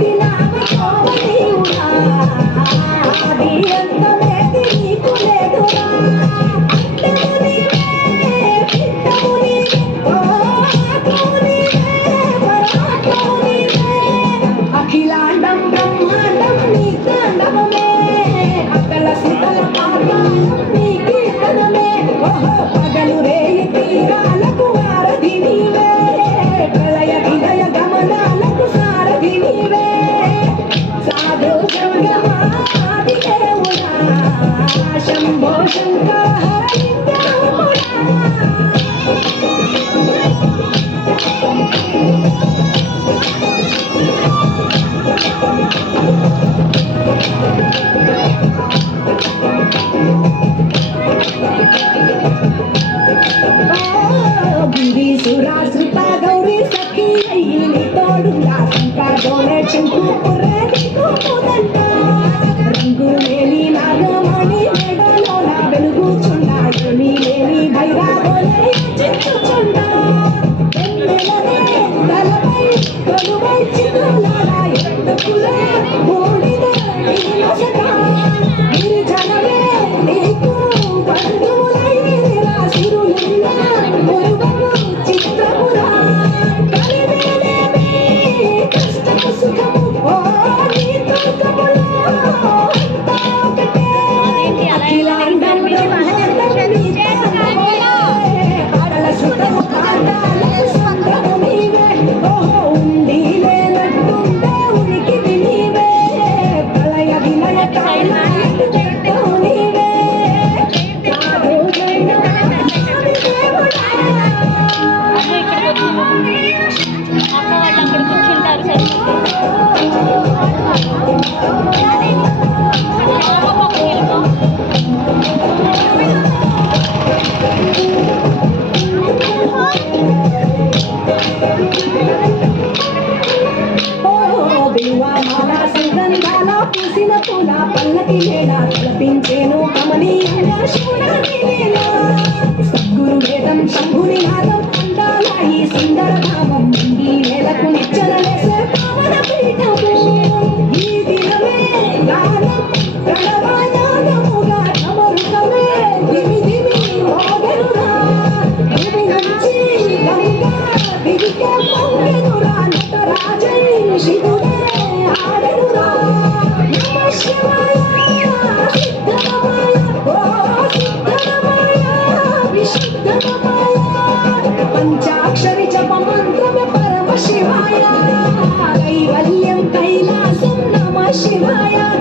Happy Shambho Shankar Thank you. సుగంధాల పూసిన పూల పల్లకి మేడ తలపించేను కమనీయంగా శూన్యమేనా సద్గురు వేదం శంభుని నాదం అందాలాయి సుందర భావం ఈ వేలకు నిచ్చన లేసే పీఠం. fire.